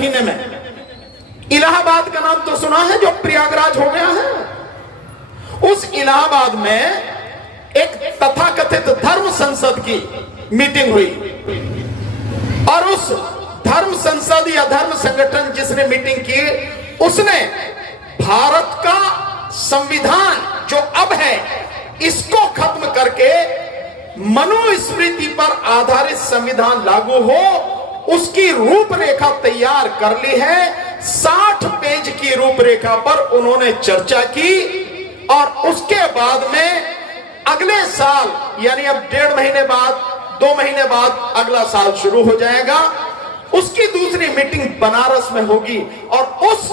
महीने में इलाहाबाद का नाम तो सुना है, जो प्रयागराज हो गया है। उस इलाहाबाद में एक तथाकथित धर्म संसद की मीटिंग हुई और उस धर्म संसद या धर्म संगठन जिसने मीटिंग की, उसने भारत का संविधान जो अब है इसको खत्म करके मनुस्मृति पर आधारित संविधान लागू हो, उसकी रूपरेखा तैयार कर ली है। 60 पेज की रूपरेखा पर उन्होंने चर्चा की और उसके बाद में अगले साल यानी अब 1.5 महीने बाद 2 महीने बाद अगला साल शुरू हो जाएगा, उसकी दूसरी मीटिंग बनारस में होगी और उस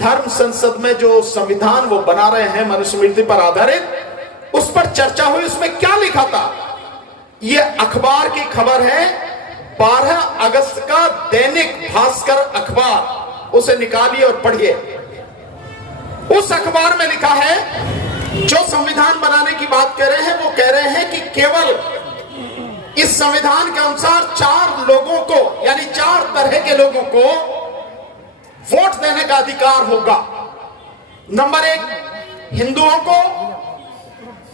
धर्म संसद में जो संविधान वो बना रहे हैं मनुस्मृति पर आधारित, उस पर चर्चा हुई। उसमें क्या लिखा था, यह अखबार की खबर है, 12 अगस्त का दैनिक भास्कर अखबार, उसे निकालिए और पढ़िए। उस अखबार में लिखा है, जो संविधान बनाने की बात कर रहे हैं वो कह रहे हैं कि केवल इस संविधान के अनुसार 4 लोगों को यानी 4 तरह के लोगों को वोट देने का अधिकार होगा। नंबर 1 हिंदुओं को,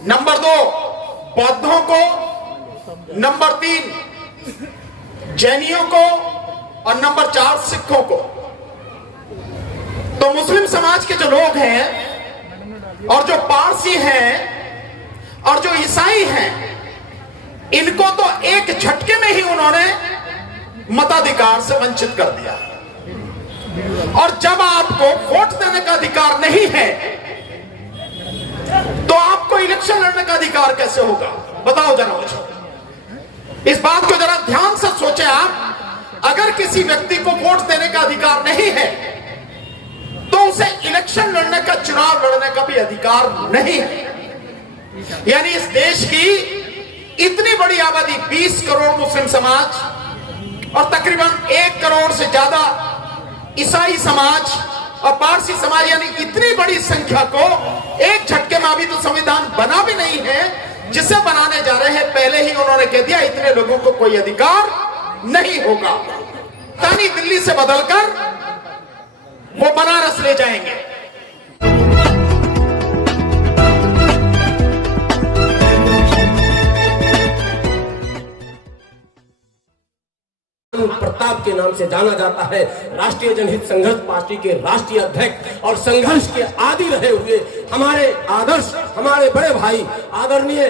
नंबर 2 बौद्धों को, नंबर 3 जैनियों को और नंबर 4 सिखों को। तो मुस्लिम समाज के जो लोग हैं और जो पारसी हैं और जो ईसाई हैं, इनको तो एक झटके में ही उन्होंने मताधिकार से वंचित कर दिया। और जब आपको वोट देने का अधिकार नहीं है तो आपको इलेक्शन लड़ने का अधिकार कैसे होगा, बताओ जरा मुझे। इस बात को जरा ध्यान से सोचें आप। अगर किसी व्यक्ति को वोट देने का अधिकार नहीं है तो उसे इलेक्शन लड़ने का, चुनाव लड़ने का भी अधिकार नहीं है। यानी इस देश की इतनी बड़ी आबादी, 20 करोड़ मुस्लिम समाज और तकरीबन 1 करोड़ से ज्यादा ईसाई समाज और पारसी समाज, यानी इतनी बड़ी संख्या को एक झटके में, अभी तो संविधान बना भी नहीं है, जिसे बनाने जा रहे हैं पहले ही उन्होंने कह दिया इतने लोगों को कोई अधिकार नहीं होगा। राजधानी दिल्ली से बदलकर वो बनारस ले जाएंगे। प्रताप के नाम से जाना जाता है, राष्ट्रीय जनहित संघर्ष पार्टी के राष्ट्रीय अध्यक्ष और संघर्ष के आदि रहे हुए हमारे आदर्श, हमारे बड़े भाई आदरणीय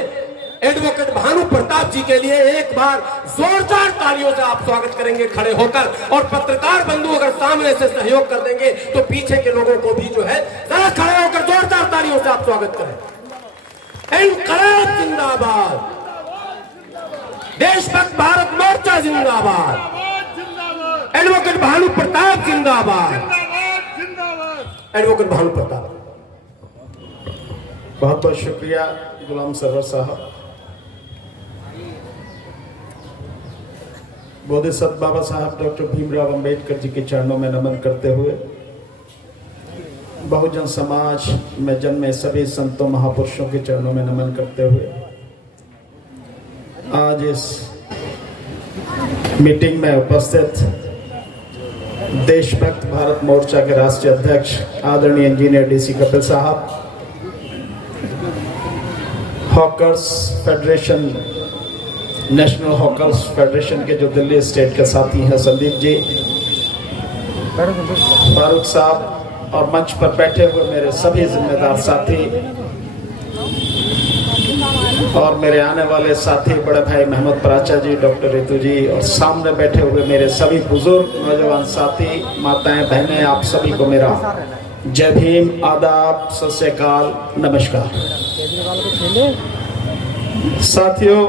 एडवोकेट भानु प्रताप जी के लिए एक बार जोरदार तालियों से आप स्वागत करेंगे खड़े होकर। और पत्रकार बंधु अगर सामने से सहयोग कर देंगे तो पीछे के लोगों को भी जो है जरा खड़े होकर जोरदार तालियों से आप स्वागत करें। इनकलाब जिंदाबाद, देशभक्त भारत मोर्चा जिंदाबाद, एडवोकेट भानु प्रताप जिंदाबाद, एडवोकेट भानु प्रताप। बहुत बहुत शुक्रिया गुलाम सरवर साहब। बोधिसत्व बाबा साहब डॉक्टर भीमराव अंबेडकर जी के चरणों में नमन करते हुए, बहुजन समाज में जन्मे सभी संतों महापुरुषों के चरणों में नमन करते हुए, आज इस मीटिंग में उपस्थित देशभक्त भारत मोर्चा के राष्ट्रीय अध्यक्ष आदरणीय इंजीनियर डीसी कपिल साहब, hawkers federation, national hawkers federation के जो दिल्ली स्टेट के साथी हैं संदीप जी, फारूक साहब और मंच पर बैठे हुए मेरे सभी जिम्मेदार साथी और मेरे आने वाले साथी बड़े भाई मोहम्मद पराचा जी, डॉक्टर रितु जी और सामने बैठे हुए मेरे सभी बुजुर्ग नौजवान साथी, माताएं बहनें, आप सभी को मेरा जय भीम, आदाब, सत श्री अकाल, नमस्कार। साथियों,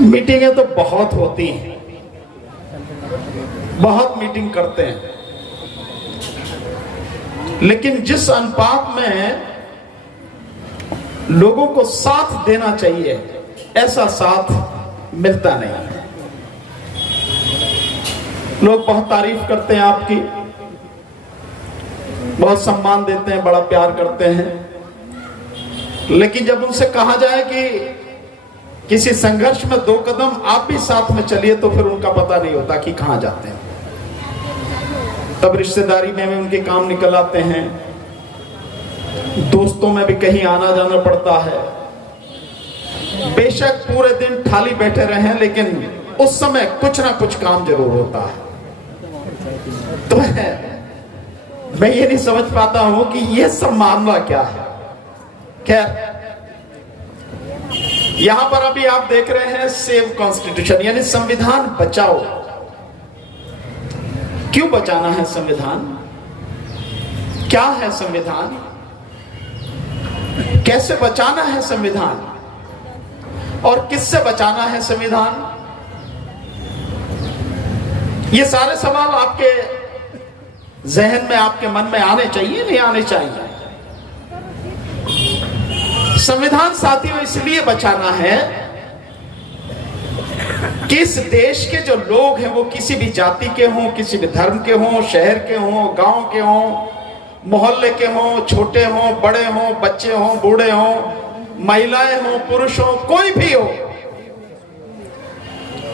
मीटिंगें तो बहुत होती हैं, बहुत मीटिंग करते हैं, लेकिन जिस अनुपात में लोगों को साथ देना चाहिए ऐसा साथ मिलता नहीं है। लोग बहुत तारीफ करते हैं आपकी, बहुत सम्मान देते हैं, बड़ा प्यार करते हैं, लेकिन जब उनसे कहा जाए कि किसी संघर्ष में 2 कदम आप भी साथ में चलिए तो फिर उनका पता नहीं होता कि कहां जाते हैं। तब रिश्तेदारी में भी उनके काम निकल आते हैं, दोस्तों में भी कहीं आना जाना पड़ता है। बेशक पूरे दिन खाली बैठे रहे, लेकिन उस समय कुछ ना कुछ काम जरूर होता है। तो मैं ये नहीं समझ पाता हूं कि ये सब मामला क्या है। खैर, यहां पर अभी आप देख रहे हैं सेव कॉन्स्टिट्यूशन, यानी संविधान बचाओ। क्यों बचाना है संविधान? क्या है संविधान? कैसे बचाना है संविधान? और किससे बचाना है संविधान? ये सारे सवाल आपके जहन में, आपके मन में आने चाहिए, नहीं आने चाहिए? संविधान साथियों इसलिए बचाना है कि इस देश के जो लोग हैं वो किसी भी जाति के हों, किसी भी धर्म के हों, शहर के हों, गांव के हों, मोहल्ले के हों, छोटे हों, बड़े हों, बच्चे हों, बूढ़े हों, महिलाएं हों, पुरुष हों, कोई भी हो,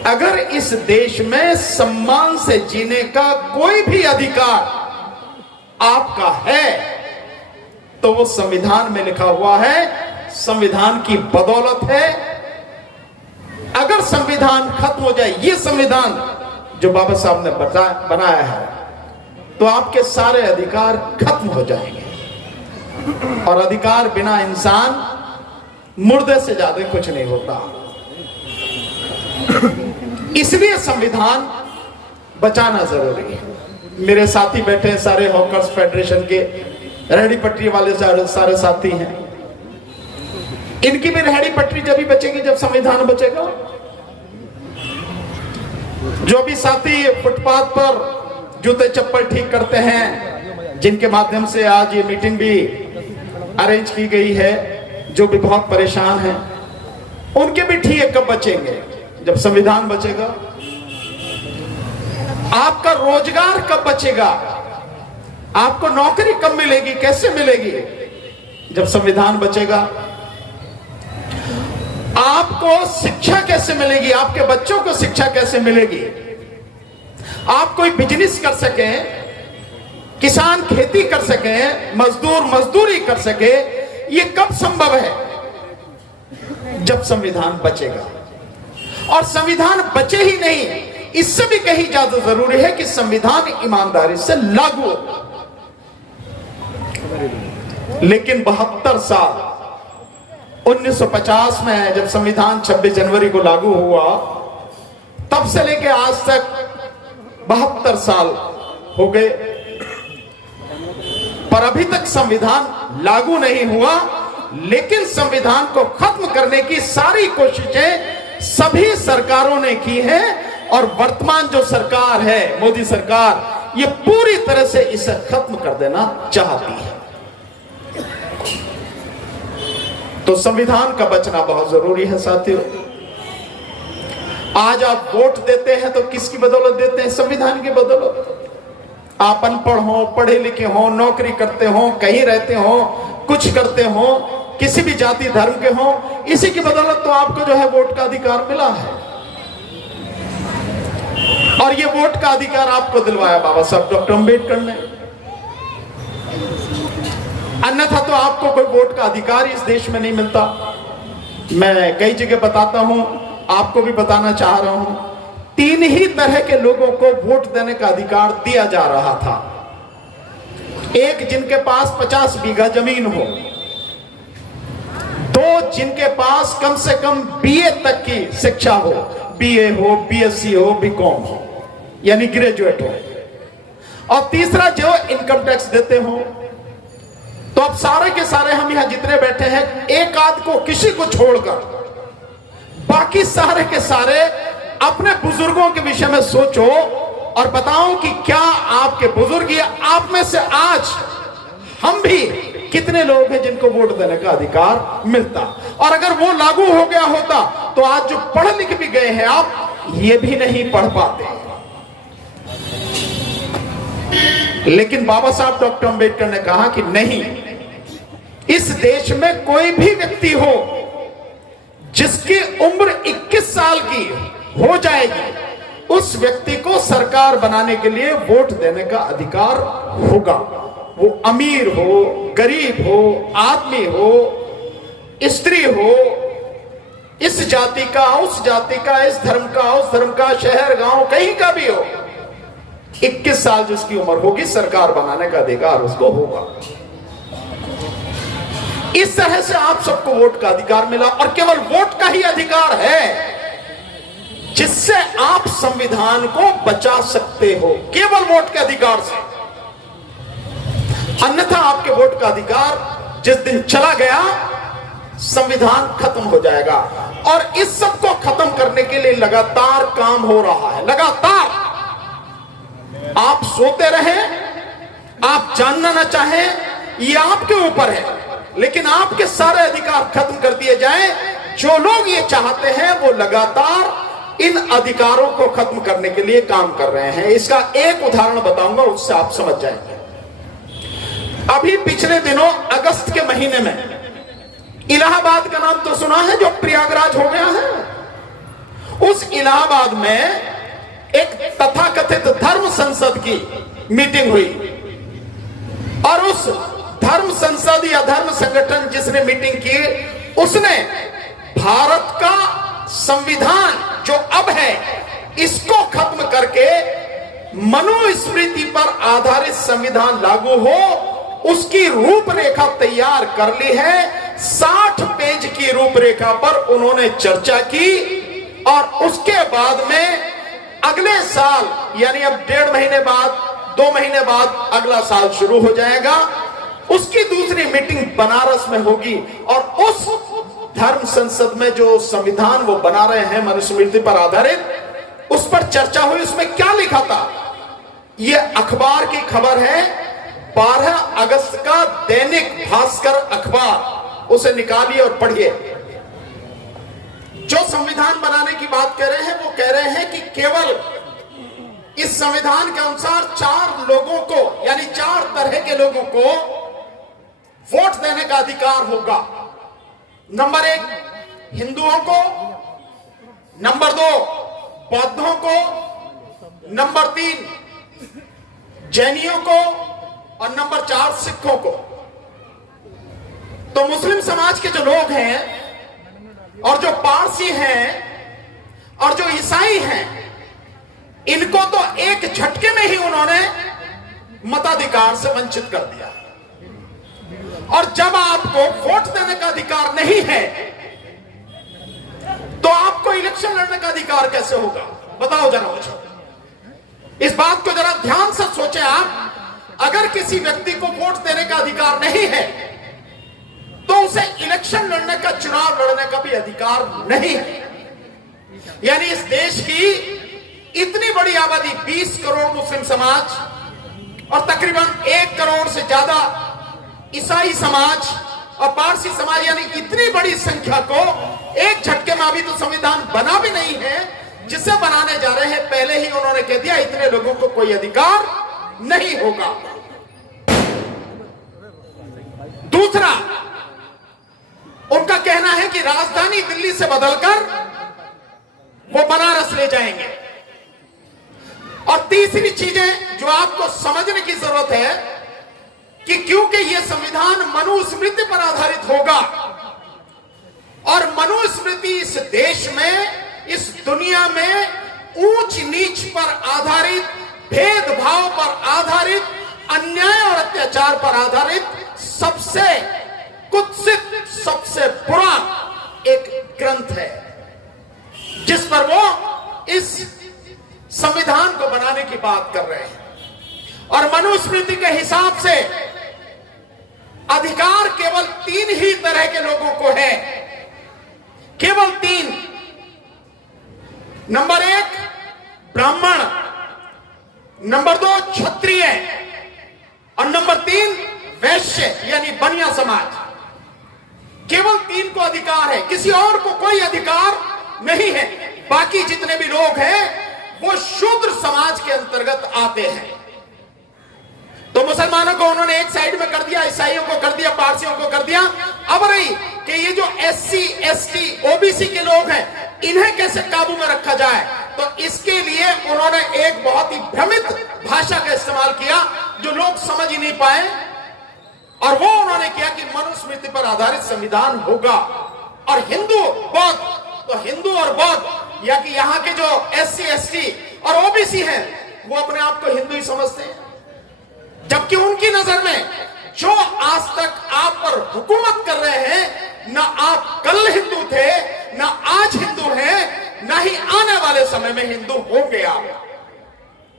अगर इस देश में सम्मान से जीने का कोई भी अधिकार आपका है तो वो संविधान में लिखा हुआ है, संविधान की बदौलत है। अगर संविधान खत्म हो जाए, ये संविधान जो बाबा साहब ने बनाया है, तो आपके सारे अधिकार खत्म हो जाएंगे। और अधिकार बिना इंसान मुर्दे से ज्यादा कुछ नहीं होता। इसलिए संविधान बचाना जरूरी है। मेरे साथी बैठे हैं सारे हॉकर्स फेडरेशन के, रेहड़ी पटरी वाले सारे साथी हैं। इनकी भी रेहड़ी पटरी जब भी बचेगी जब संविधान बचेगा। जो भी साथी फुटपाथ पर जूते चप्पल ठीक करते हैं, जिनके माध्यम से आज ये मीटिंग भी अरेंज की गई है, जो भी बहुत परेशान हैं, उनके भी ठीक कब बचेंगे? जब संविधान बचेगा। आपका रोजगार कब बचेगा? आपको नौकरी कब मिलेगी, कैसे मिलेगी? जब संविधान बचेगा। आपको शिक्षा कैसे मिलेगी? आपके बच्चों को शिक्षा कैसे मिलेगी? आप कोई बिजनेस कर सके, किसान खेती कर सके, मजदूर मजदूरी कर सके, ये कब संभव है? जब संविधान बचेगा। और संविधान बचे ही नहीं, इससे भी कहीं ज्यादा जरूरी है कि संविधान ईमानदारी से लागू हो। लेकिन 72 साल 1950 में जब संविधान 26 जनवरी को लागू हुआ, तब से लेके आज तक 72 साल हो गए, पर अभी तक संविधान लागू नहीं हुआ। लेकिन संविधान को खत्म करने की सारी कोशिशें सभी सरकारों ने की है, और वर्तमान जो सरकार है, मोदी सरकार, ये पूरी तरह से इसे खत्म कर देना चाहती है। तो संविधान का बचना बहुत जरूरी है साथियों। आज आप वोट देते हैं तो किसकी बदौलत देते हैं? संविधान की बदौलत। आप अनपढ़ हो, पढ़े लिखे हो, नौकरी करते हो, कहीं रहते हो, कुछ करते हो, किसी भी जाति धर्म के हो, इसी की बदौलत तो आपको जो है वोट का अधिकार मिला है। और ये वोट का अधिकार आपको दिलवाया बाबा साहब डॉक्टर अंबेडकर ने। अन्यथा तो आपको कोई वोट का अधिकार इस देश में नहीं मिलता। मैं कई जगह बताता हूं, आपको भी बताना चाह रहा हूं, 3 ही तरह के लोगों को वोट देने का अधिकार दिया जा रहा था। एक, जिनके पास 50 बीघा जमीन हो। 2, जिनके पास कम से कम बीए तक की शिक्षा हो, बीए हो, बीएससी हो, बीकॉम हो, यानी ग्रेजुएट हो। और तीसरा, जो इनकम टैक्स देते हो। तो अब सारे के सारे हम यहां जितने बैठे हैं, एक आध को, किसी को छोड़कर बाकी सारे के सारे अपने बुजुर्गों के विषय में सोचो और बताओ कि क्या आपके बुजुर्ग या आप में से आज हम भी कितने लोग हैं जिनको वोट देने का अधिकार मिलता। और अगर वो लागू हो गया होता तो आज जो पढ़ लिख भी गए हैं आप, ये भी नहीं पढ़ पाते। लेकिन बाबा साहब डॉक्टर अंबेडकर ने कहा कि नहीं, इस देश में कोई भी व्यक्ति हो, जिसकी उम्र 21 साल की हो जाएगी, उस व्यक्ति को सरकार बनाने के लिए वोट देने का अधिकार होगा। वो अमीर हो, गरीब हो, आदमी हो, स्त्री हो, इस जाति का, उस जाति का, इस धर्म का, उस धर्म का, शहर गांव कहीं का भी हो, 21 साल जिसकी उम्र होगी, सरकार बनाने का अधिकार उसको होगा। इस तरह से आप सबको वोट का अधिकार मिला, और केवल वोट का ही अधिकार है जिससे आप संविधान को बचा सकते हो, केवल वोट के अधिकार से। अन्यथा आपके वोट का अधिकार जिस दिन चला गया, संविधान खत्म हो जाएगा। और इस सब को खत्म करने के लिए लगातार काम हो रहा है, लगातार। आप सोते रहें, आप जानना ना चाहें, ये आपके ऊपर है, लेकिन आपके सारे अधिकार खत्म कर दिए जाएं। जो लोग ये चाहते हैं वो लगातार इन अधिकारों को खत्म करने के लिए काम कर रहे हैं। इसका एक उदाहरण बताऊंगा, उससे आप समझ जाएंगे। अभी पिछले दिनों अगस्त के महीने में इलाहाबाद का नाम तो सुना है, जो प्रयागराज हो गया है। उस इलाहाबाद में एक तथाकथित धर्म संसद की मीटिंग हुई, और उस धर्म संसद या धर्म संगठन जिसने मीटिंग की, उसने भारत का संविधान जो अब है, इसको खत्म करके मनुस्मृति पर आधारित संविधान लागू हो, उसकी रूपरेखा तैयार कर ली है। 60 पेज की रूपरेखा पर उन्होंने चर्चा की, और उसके बाद में अगले साल, यानी अब 1.5 महीने बाद, 2 महीने बाद अगला साल शुरू हो जाएगा, उसकी दूसरी मीटिंग बनारस में होगी। और उस धर्म संसद में जो संविधान वो बना रहे हैं मनुस्मृति पर आधारित, उस पर चर्चा हुई। उसमें क्या लिखा था, ये अखबार की खबर है, 12 अगस्त का दैनिक भास्कर अखबार, उसे निकालिए और पढ़िए। जो संविधान बनाने की बात कर रहे हैं, वो कह रहे हैं कि केवल इस संविधान के अनुसार 4 लोगों को, यानी 4 तरह के लोगों को वोट देने का अधिकार होगा। नंबर 1 हिंदुओं को, नंबर 2 बौद्धों को, नंबर 3 जैनियों को, और नंबर 4 सिखों को। तो मुस्लिम समाज के जो लोग हैं, और जो पारसी हैं, और जो ईसाई हैं, इनको तो एक झटके में ही उन्होंने मताधिकार से वंचित कर दिया। और जब आपको वोट देने का अधिकार नहीं है, तो आपको इलेक्शन लड़ने का अधिकार कैसे होगा? बताओ जरा मुझे। इस बात को जरा ध्यान से सोचें आप। अगर किसी व्यक्ति को वोट देने का अधिकार नहीं है, तो उसे इलेक्शन लड़ने का, चुनाव लड़ने का भी अधिकार नहीं है। यानी इस देश की इतनी बड़ी आबादी, 20 करोड़ मुस्लिम समाज, और तकरीबन 1 करोड़ से ज्यादा ईसाई समाज और पारसी समाज, यानी इतनी बड़ी संख्या को एक झटके में, अभी तो संविधान बना भी नहीं है, जिसे बनाने जा रहे हैं, पहले ही उन्होंने कह दिया इतने लोगों को कोई अधिकार नहीं होगा। दूसरा, उनका कहना है कि राजधानी दिल्ली से बदलकर वो बनारस ले जाएंगे। और तीसरी चीजें जो आपको समझने की जरूरत है कि क्योंकि यह संविधान मनुस्मृति पर आधारित होगा, और मनुस्मृति इस देश में, इस दुनिया में ऊंच नीच पर आधारित, भेदभाव पर आधारित, अन्याय और अत्याचार पर आधारित सबसे कुत्सित, सबसे बुरा एक ग्रंथ है, जिस पर वो इस संविधान को बनाने की बात कर रहे हैं। और मनुस्मृति के हिसाब से अधिकार केवल 3 ही तरह के लोगों को है, केवल 3। नंबर 1 ब्राह्मण, नंबर 2 क्षत्रिय, और नंबर 3 वैश्य यानी बनिया समाज। केवल 3 को अधिकार है, किसी और को कोई अधिकार नहीं है। बाकी जितने भी लोग हैं वो शूद्र समाज के अंतर्गत आते हैं। तो मुसलमानों को उन्होंने एक साइड में कर दिया, ईसाइयों को कर दिया, पारसियों को कर दिया। अब रही कि ये जो SC ST OBC के लोग हैं, इन्हें कैसे काबू में रखा जाए। तो इसके लिए उन्होंने एक बहुत ही भ्रमित भाषा का इस्तेमाल किया जो लोग समझ ही नहीं पाए, और वो उन्होंने किया कि मनुस्मृति पर आधारित संविधान होगा। और हिंदू बौद्ध, तो हिंदू और बौद्ध या कि यहाँ के जो SC ST और OBC हैं, वो अपने आप को हिंदू ही समझते हैं, जबकि उनकी नजर में जो आज तक आप पर हुकूमत कर रहे हैं, ना आप कल हिंदू थे, ना आज हिंदू हैं, ना ही आने वाले समय में हिंदू होंगे आप।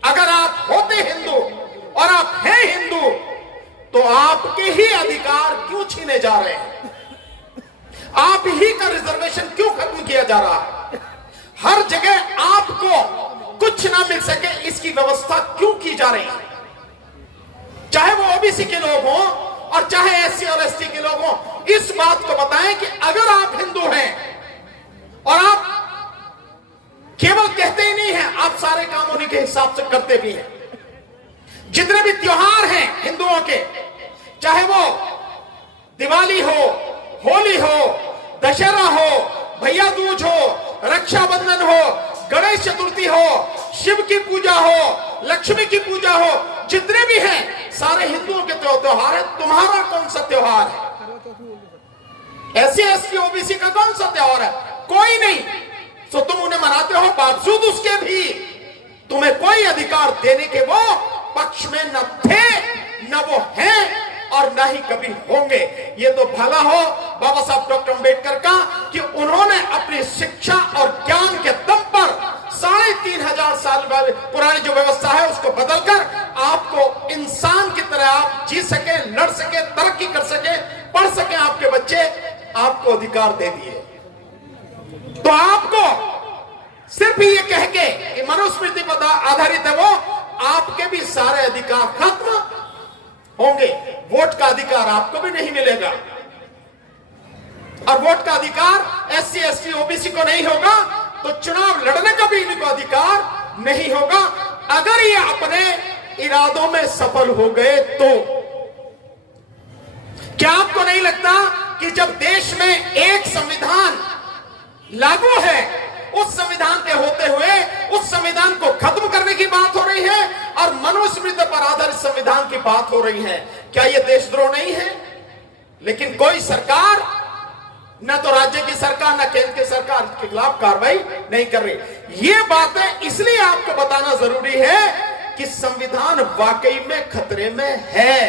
अगर आप होते हिंदू और आप हैं हिंदू, तो आपके ही अधिकार क्यों छीने जा रहे हैं? आप ही का रिजर्वेशन क्यों खत्म किया जा रहा है? हर जगह आपको कुछ ना मिल सके, इसकी व्यवस्था क्यों की जा रही है? चाहे वो OBC के लोग हों और चाहे SC और ST के लोग हों, इस बात को बताएं कि अगर आप हिंदू हैं और आप केवल कहते ही नहीं हैं, आप सारे काम उन्हीं के हिसाब से करते भी हैं। जितने भी त्योहार हैं हिंदुओं के, चाहे वो दिवाली हो, होली हो, दशहरा हो, भैया दूज हो, रक्षाबंधन हो, गणेश चतुर्थी हो, शिव की पूजा हो, लक्ष्मी की पूजा हो, जितने भी हैं सारे हिंदुओं के त्योहार है। तुम्हारा कौन सा त्योहार है? SC ST OBC का कौन सा त्योहार है? कोई नहीं। तो तुम उन्हें मनाते हो, बावजूद उसके भी तुम्हें कोई अधिकार देने के वो पक्ष में न थे, न वो हैं और न ही कभी होंगे। ये तो भला हो बाबा साहब डॉक्टर अंबेडकर का कि उन्होंने अपनी शिक्षा और ज्ञान के दम पर 3500 साल पुरानी जो व्यवस्था है उसको बदलकर आपको इंसान की तरह आप जी सके, लड़ सके, तरक्की कर सके, पढ़ सके आपके बच्चे, आपको अधिकार दे दिए। तो आपको सिर्फ ये कह के कि मनुस्मृति पर आधारित है वो, आपके भी सारे अधिकार खत्म होंगे। वोट का अधिकार आपको भी नहीं मिलेगा, और वोट का अधिकार SC ST OBC को नहीं होगा, तो चुनाव लड़ने का भी इनको अधिकार नहीं होगा। अगर ये अपने इरादों में सफल हो गए तो क्या आपको नहीं लगता कि जब देश में एक संविधान लागू है, उस संविधान के होते हुए उस संविधान को खत्म करने की बात हो रही है और मनुस्मृति पर आधारित संविधान की बात हो रही है, क्या यह देशद्रोह नहीं है? लेकिन कोई सरकार, न तो राज्य की सरकार न केंद्र की सरकार के खिलाफ कार्रवाई नहीं कर रही। ये बातें इसलिए आपको बताना जरूरी है कि संविधान वाकई में खतरे में है,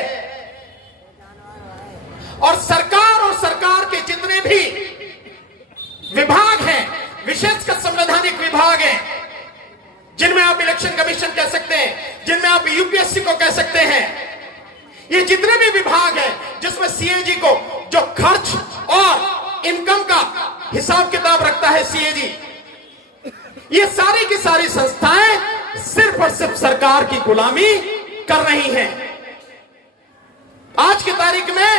और सरकार के जितने भी विभाग हैं, विशेषकर संवैधानिक विभाग हैं, जिनमें आप इलेक्शन कमीशन कह सकते हैं, जिनमें आप UPSC को कह सकते हैं, ये जितने भी विभाग हैं जिसमें CAG को जो खर्च और इनकम का हिसाब किताब रखता है CAG, ये सारी की सारी संस्थाएं सिर्फ और सिर्फ सरकार की गुलामी कर रही हैं। आज की तारीख में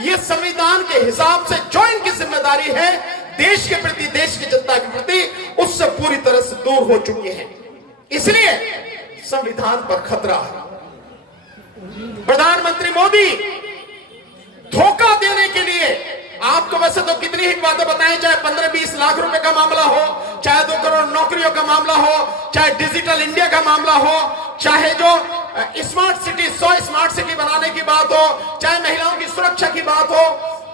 ये संविधान के हिसाब से जो इनकी जिम्मेदारी है देश के प्रति, देश की जनता के प्रति, उससे पूरी तरह से दूर हो चुकी है। इसलिए संविधान पर खतरा है। प्रधानमंत्री मोदी धोखा देने के लिए आपको वैसे तो कितनी ही बातें बताएं, चाहे 15-20 लाख रुपए का मामला हो, चाहे 2 करोड़ नौकरियों का मामला हो, चाहे डिजिटल इंडिया का मामला हो, चाहे जो स्मार्ट सिटी 100 स्मार्ट सिटी बनाने की बात हो, चाहे महिलाओं की सुरक्षा की बात हो,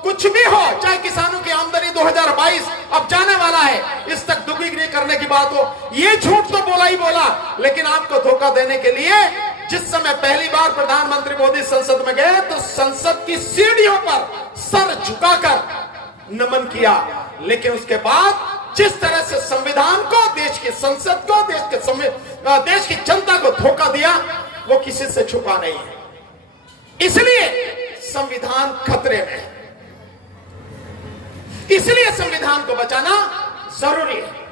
कुछ भी हो, चाहे किसानों की आमदनी 2022 अब जाने वाला है, इस तक दुगनी करने की बात हो, ये झूठ तो बोला ही बोला। लेकिन आपको धोखा देने के लिए जिस समय पहली बार प्रधानमंत्री मोदी संसद में गए तो संसद की सीढ़ियों पर सर झुकाकर नमन किया, लेकिन उसके बाद जिस तरह से संविधान को, देश की संसद को, देश की जनता को धोखा दिया, वो किसी से छुपा नहीं है। इसलिए संविधान खतरे में है, इसलिए संविधान को बचाना जरूरी है।